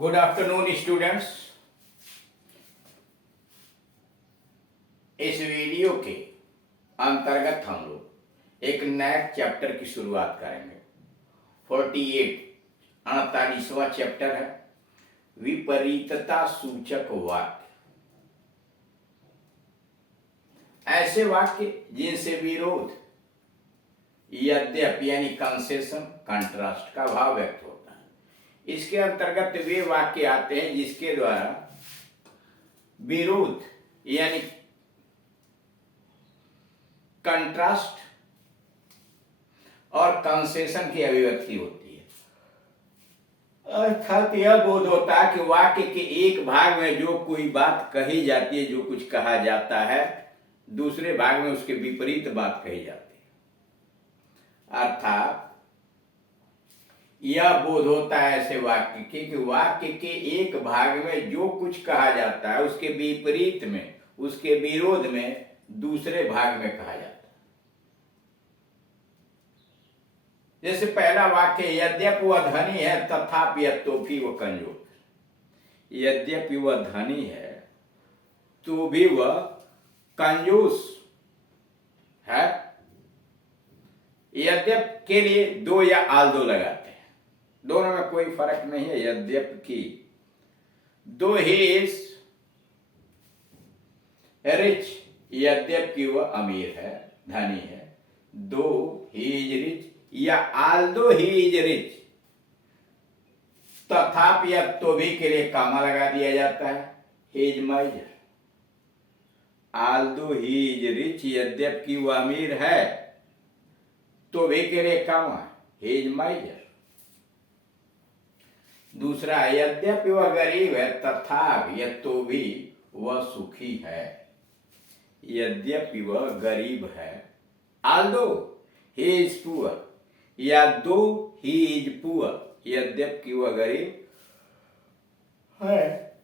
Good afternoon students. इस video के अंतर्गत हम लोग एक नए चैप्टर की शुरुआत करेंगे। 48वां चैप्टर है विपरीतता सूचक वाक्य। ऐसे वाक्य जिनसे विरोध यद्यप यानी कंसेशन कंट्रास्ट का भाव व्यक्त होता है। इसके अंतर्गत वे वाक्य आते हैं जिसके द्वारा विरोध यानी कंट्रास्ट और कंसेशन की अभिव्यक्ति होती है। अर्थात यह बोध होता है कि वाक्य के एक भाग में जो कोई बात कही जाती है, जो कुछ कहा जाता है, दूसरे भाग में उसके विपरीत बात कही जाती है। अर्थात यह बोध होता है ऐसे वाक्य के कि वाक्य के एक भाग में जो कुछ कहा जाता है उसके विपरीत में, उसके विरोध में दूसरे भाग में कहा जाता है। जैसे पहला वाक्य, यद्यपि वह धनी है तथापि तो भी वह कंजूस। यद्यपि वह धनी है तो भी वह कंजूस है। यद्यप के लिए दो या आल दो लगाते हैं, दोनों में कोई फर्क नहीं है। यद्यप की दो ही इज रिच, यद्यप की वह अमीर है, धनी है। दो ही इज रिच या आल्दो ही इज रिच, तथापि अब तो भी के लिए कामा लगा दिया जाता है। He is miser. Although he is rich, यद्यप की वह अमीर है, तो भी के लिए कामा, ही इज माइजर। दूसरा, यद्यपि वह गरीब है तथापि तो भी वह सुखी है। यद्यपि वह गरीब है, आल्दो ही इज पुअर, या दो ही इज पुअर, यद्यप कि वह गरीब है।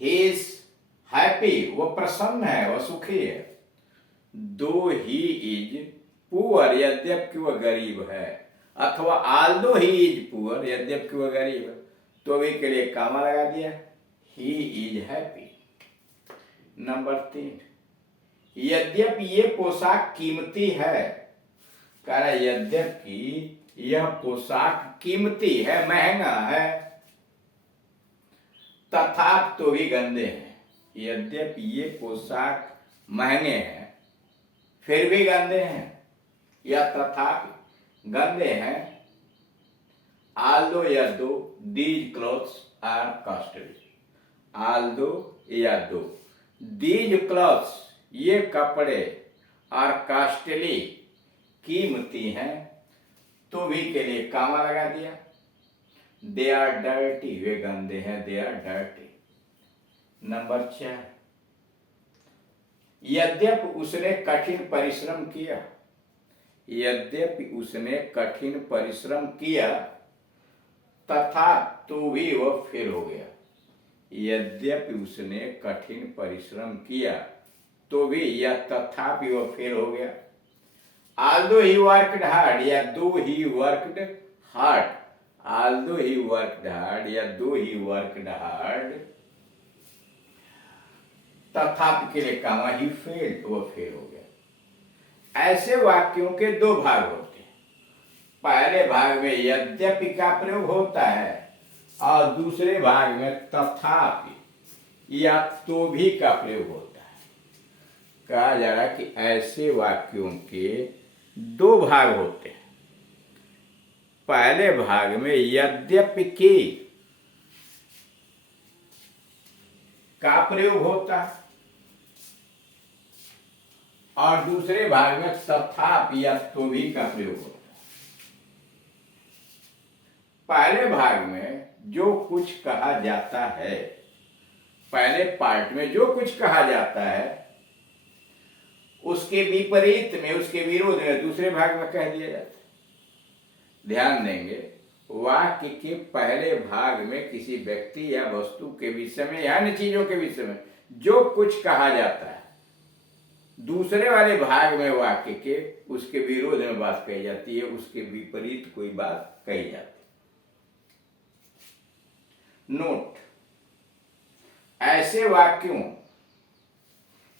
ही इज हैप्पी, वह प्रसन्न है, वह सुखी है। दो ही इज पुअर, यद्यप कि वह गरीब है, अथवा आल्दो ही इज पुअर, यद्यप कि वह गरीब है, तो भी के लिए कामा लगा दिया, ही इज हैप्पी। नंबर 3, यद्यपि ये पोशाक कीमती है। कह रहा यद्यपि यह पोशाक कीमती है, महंगा है, तथापि तो भी गंदे हैं। यद्यपि ये पोशाक महंगे हैं फिर भी गंदे हैं, या तथापि गंदे हैं। आल्दो या though, these clothes are costly. Although या दो, दीज क्लॉथ्स ये कपड़े, आर कॉस्टली कीमती हैं, तो भी के लिए कामा लगा दिया। दे आर डर्टी, वे गंदे हैं, दे आर डर्टी। नंबर 4, यद्यपि उसने कठिन परिश्रम किया। यद्यपि उसने कठिन परिश्रम किया तथा तो भी वह फेल हो गया। यद्यपि उसने कठिन परिश्रम किया तो भी या तथापि वह फेल हो गया। Although he worked hard, या दो he worked hard. Although he worked hard, या दो ही वर्कड हार्ड, तथापि के लिए कामा, ही फेल्ड, वह फेल हो गया। ऐसे वाक्यों के दो भाग होते हैं। पहले भाग में यद्यपि का प्रयोग होता है और दूसरे भाग में तथापि या तो भी का प्रयोग होता है। कहा जा रहा है कि ऐसे वाक्यों के दो भाग होते हैं। पहले भाग में यद्यपि की का प्रयोग होता है और दूसरे भाग में तथापि या तो भी का प्रयोग होता है। पहले भाग में जो कुछ कहा जाता है, पहले पार्ट में जो कुछ कहा जाता है उसके विपरीत में, उसके विरोध में दूसरे भाग में कह दिया जाता है। ध्यान देंगे, वाक्य के पहले भाग में किसी व्यक्ति या वस्तु के विषय में या अन्य चीजों के विषय में जो कुछ कहा जाता है, दूसरे वाले भाग में वाक्य के उसके विरोध में बात कही जाती है, उसके विपरीत कोई बात कही जाती है। नोट, ऐसे वाक्यों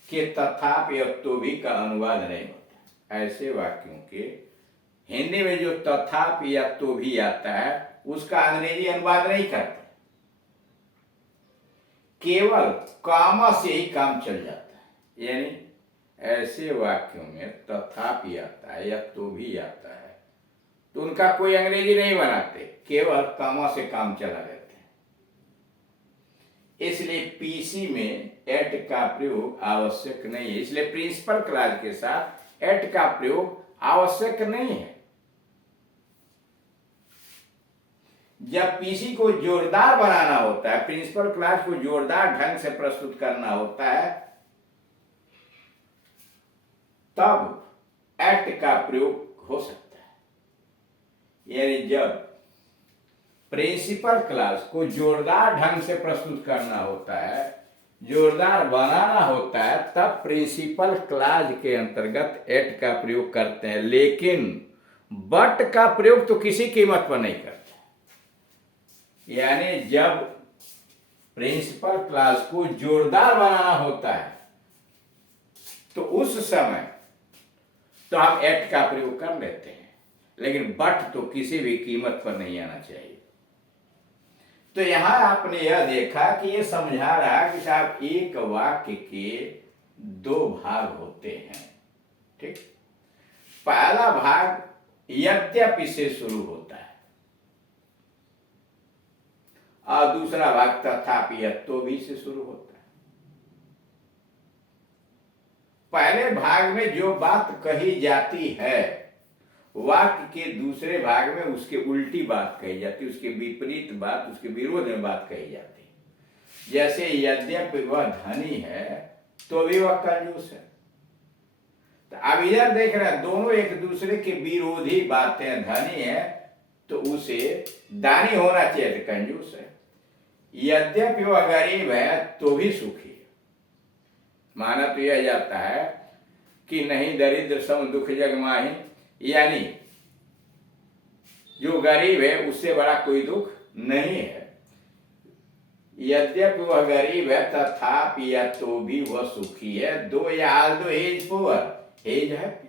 के तथापि और तो भी का अनुवाद नहीं होता। ऐसे वाक्यों के हिंदी में जो तथापि या तो भी आता है उसका अंग्रेजी अनुवाद नहीं करते, केवल कामा से ही काम चल जाता है। यानी ऐसे वाक्यों में तथापि आता है या तो भी आता है तो उनका कोई अंग्रेजी नहीं बनाते, केवल कामा से काम चला देते हैं। इसलिए पीसी में एट का प्रयोग आवश्यक नहीं है। इसलिए प्रिंसिपल क्लॉज के साथ एट का प्रयोग आवश्यक नहीं है। जब पीसी को जोरदार बनाना होता है, प्रिंसिपल क्लॉज को जोरदार ढंग से प्रस्तुत करना होता है, तब एट का प्रयोग हो सकता है। यानी जब प्रिंसिपल क्लॉज को जोरदार ढंग से प्रस्तुत करना होता है, जोरदार बनाना होता है, तब प्रिंसिपल क्लॉज के अंतर्गत एट का प्रयोग करते हैं। लेकिन बट का प्रयोग तो किसी कीमत पर नहीं करते। यानी जब प्रिंसिपल क्लॉज को जोरदार बनाना होता है तो उस समय तो हम एट का प्रयोग कर लेते हैं, लेकिन बट तो किसी भी कीमत पर नहीं आना चाहिए। तो यहां आपने यह देखा कि यह समझा रहा कि साहब एक वाक्य के दो भाग होते हैं, ठीक। पहला भाग यद्यपि से शुरू होता है और दूसरा भाग तथापि या तो भी से शुरू होता है। पहले भाग में जो बात कही जाती है वाक्य के दूसरे भाग में उसके उल्टी बात कही जाती है, उसके विपरीत बात, उसके विरोध में बात कही जाती है। जैसे यद्यपि वह धनी है तो भी वह कंजूस है। तो अब इधर देख रहे हैं दोनों एक दूसरे के विरोधी बातें। धनी है तो उसे दानी होना चाहिए, तो कंजूस है। यद्यपि वह गरीब है तो भी सुखी है। माना तो यह जाता है कि नहीं दरिद्र सम दुख जग माही, यानी जो गरीब है उससे बड़ा कोई दुख नहीं है। यद्यपि वह गरीब है तथापि या तो भी वह सुखी है। दो या Aldous he is poor, he is happy.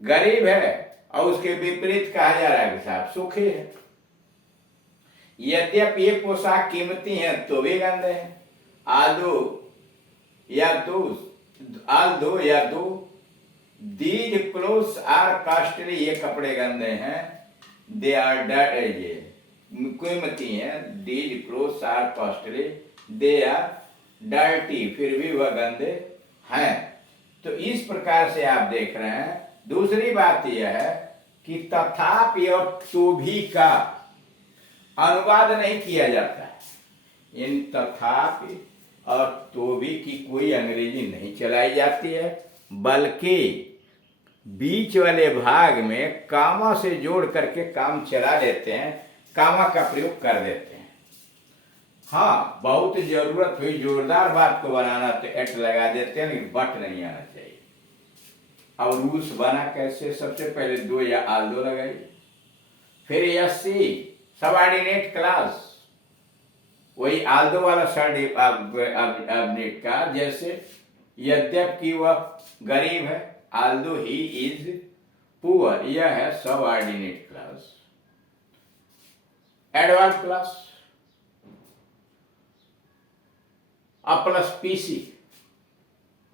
गरीब है और उसके विपरीत कहा जा रहा है कि साहब सुखी है। यद्यपि ये पोशाक कीमती है तो भी गंदे हैं। आल्दो या though these clothes are costly, ये कपड़े गंदे हैं। दे आर कीमती हैं। These clothes are costly, they are dirty, फिर भी वह गंदे हैं। तो इस प्रकार से आप देख रहे हैं। दूसरी बात यह है कि तथापि और तो भी का अनुवाद नहीं किया जाता है। इन तथापि और तो भी की कोई अंग्रेजी नहीं चलाई जाती है, बल्कि बीच वाले भाग में कामा से जोड़ करके काम चला लेते हैं, कामा का प्रयोग कर देते हैं। हाँ, बहुत जरूरत हुई जोरदार बात को बनाना तो एट लगा देते हैं, लेकिन बट नहीं आना चाहिए। और रूल्स बना कैसे? सबसे पहले दो या आल्दो लगाइए, फिर यसी सबऑर्डिनेट क्लास, वही आल्दो वाला सबऑर्डिनेट का। जैसे यद्यपि वह गरीब है, आल्दो ही इज पुअर, यह है सबऑर्डिनेट क्लास। एडवर्ब क्लास अब प्लस पीसी,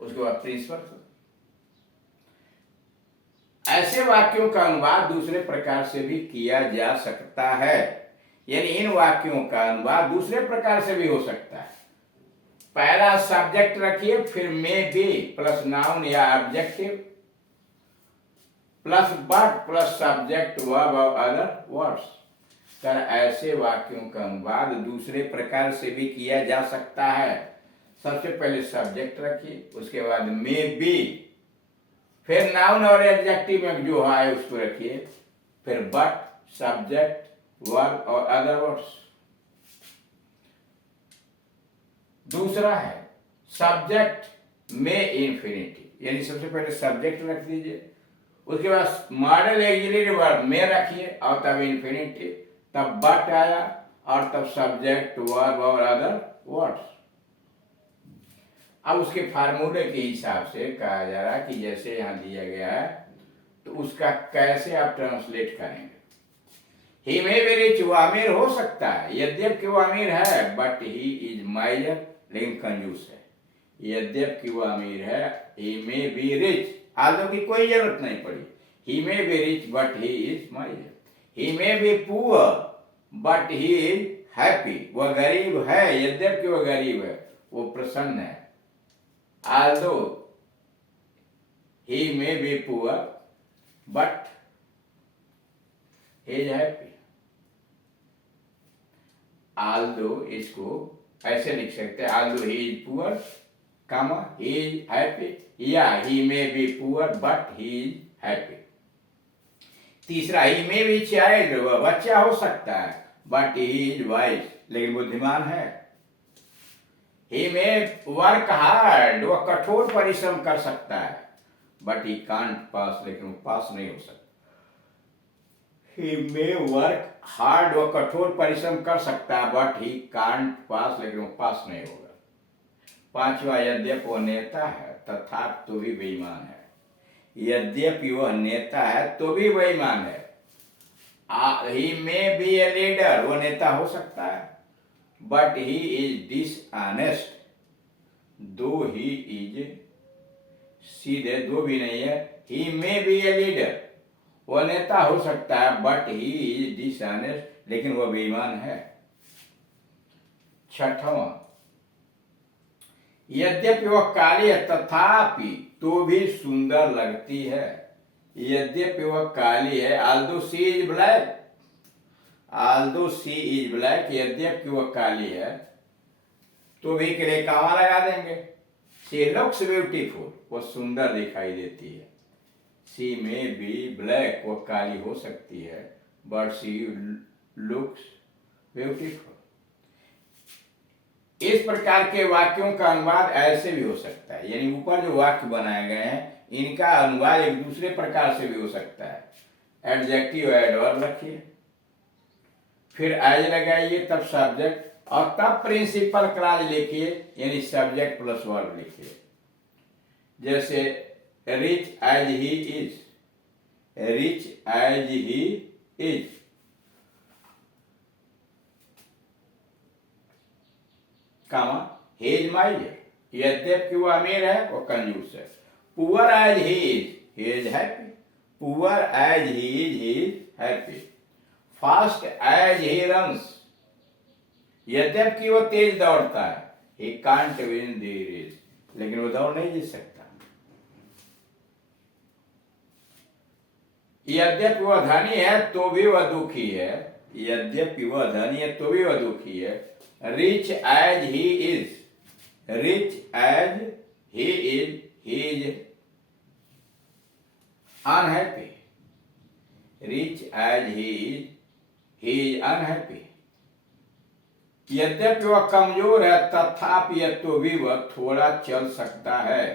उसके बाद प्रिंसिपल। ऐसे वाक्यों का अनुवाद दूसरे प्रकार से भी किया जा सकता है। यानी इन वाक्यों का अनुवाद दूसरे प्रकार से भी हो सकता है। पहला सब्जेक्ट रखिए, फिर में भी प्लस नाउन या objective plus but plus subject verb और अदर वर्ड्स। तर ऐसे वाक्यों का अनुवाद दूसरे प्रकार से भी किया जा सकता है। सबसे पहले सब्जेक्ट रखिए, उसके बाद में भी, फिर नाउन और एडजेक्टिव में जो है उसको रखिए, फिर बट, सब्जेक्ट, वर्ब और अदर वर्ड्स। दूसरा है सब्जेक्ट में इंफिनिटी, यानी सबसे पहले सब्जेक्ट रख दीजिए, उसके बाद मॉडल ऑक्सिलरी वर्ब में रखिए और तब इंफिनिटी, तब बट आया और तब सब्जेक्ट वर्ब और अदर वर्ड्स। अब उसके फार्मूले के हिसाब से कहा जा रहा है कि जैसे यहाँ दिया गया है तो उसका कैसे आप ट्रांसलेट करेंगे। ही मे बी रिच, वो अमीर हो सकता है, यद्यपि वो अमीर है, बट ही इज माइजर, लेकिन कंजूस है। यद्यपि वो अमीर है, he may be rich, although की कोई जरूरत नहीं पड़ी। He may be rich but he is miser. He may be poor but he is happy, वह गरीब है, यद्यपि वह गरीब है, वो प्रसन्न है। Although he may be poor but he is happy. Although इसको ऐसे लिख सकते हैं, although he is poor comma he is happy, या he may be poor but he is happy. तीसरा, ही मे बी चाइल्ड, वह बच्चा हो सकता है, बट ही इज वाइज, लेकिन बुद्धिमान है। ही मे वर्क हार्ड, वह कठोर परिश्रम कर सकता है, बट ही कांट पास, लेकिन वो पास नहीं हो सकता। ही मे वर्क हार्ड, वह कठोर परिश्रम कर सकता है, बट ही कांट पास, लेकिन वो पास नहीं होगा। पांचवा, यद्यपि वह नेता है तथापि तो भी बेईमान है। यद्यपि वह नेता है तो भी बेईमान है। He may B a leader, वो नेता हो सकता है, बट ही इज डिसऑनेस्ट, दो ही इज, सीधे दो भी नहीं है। He may B a leader, वह नेता हो सकता है, बट ही इज डिसऑनेस्ट, लेकिन वह बेईमान है। छठवां, यद्यपि वह काली है तथापि तो भी सुंदर लगती है। यद्यपि वह काली है, although she is black, although she is black, यद्यपि वह काली है, तो भी के लिए कामा लगा देंगे। शी लुक्स ब्यूटीफुल, वह सुंदर दिखाई देती है। शी मे बी ब्लैक, वह काली हो सकती है, बट शी लुक्स ब्यूटीफुल। इस प्रकार के वाक्यों का अनुवाद ऐसे भी हो सकता है, यानी ऊपर जो वाक्य बनाए गए हैं इनका अनुवाद एक दूसरे प्रकार से भी हो सकता है। एडजेक्टिव एडवर्ब रखिए, फिर एज लगाइए, तब सब्जेक्ट, और तब प्रिंसिपल क्लॉज लिखिए, यानी सब्जेक्ट प्लस वर्ब लिखिए। जैसे rich as he is, rich as he is, comma he is miser, यद्यपि वह अमीर है वो कंजूस है। Poor as he is happy, poor as he is happy. Fast as he runs, यद्यपि वो तेज दौड़ता है, he can't win the race, लेकिन वो दौड़ नहीं जीत सकता। यद्यपि वह धनी है तो भी वह दुखी है, यद्यपि वह धनी है तो भी वह दुखी है। Rich as he is, rich as he is unhappy, rich as he is unhappy. यद्यपि वह कमजोर है तथापि तो भी वह थोड़ा चल सकता है।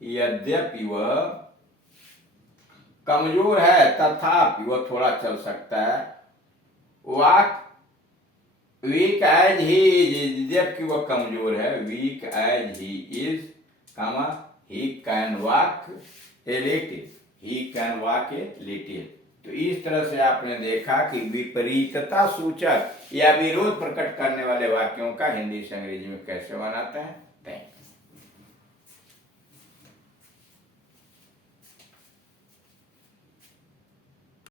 यद्यपि वह कमजोर है तथापि वह थोड़ा चल सकता है। Walk weak as he is, जबकि वह कमजोर है, weak as he is, comma he can walk a little, he can walk a little. तो इस तरह से आपने देखा कि विपरीतता सूचक या विरोध प्रकट करने वाले वाक्यों का हिंदी से अंग्रेजी में कैसे बनाते हैं।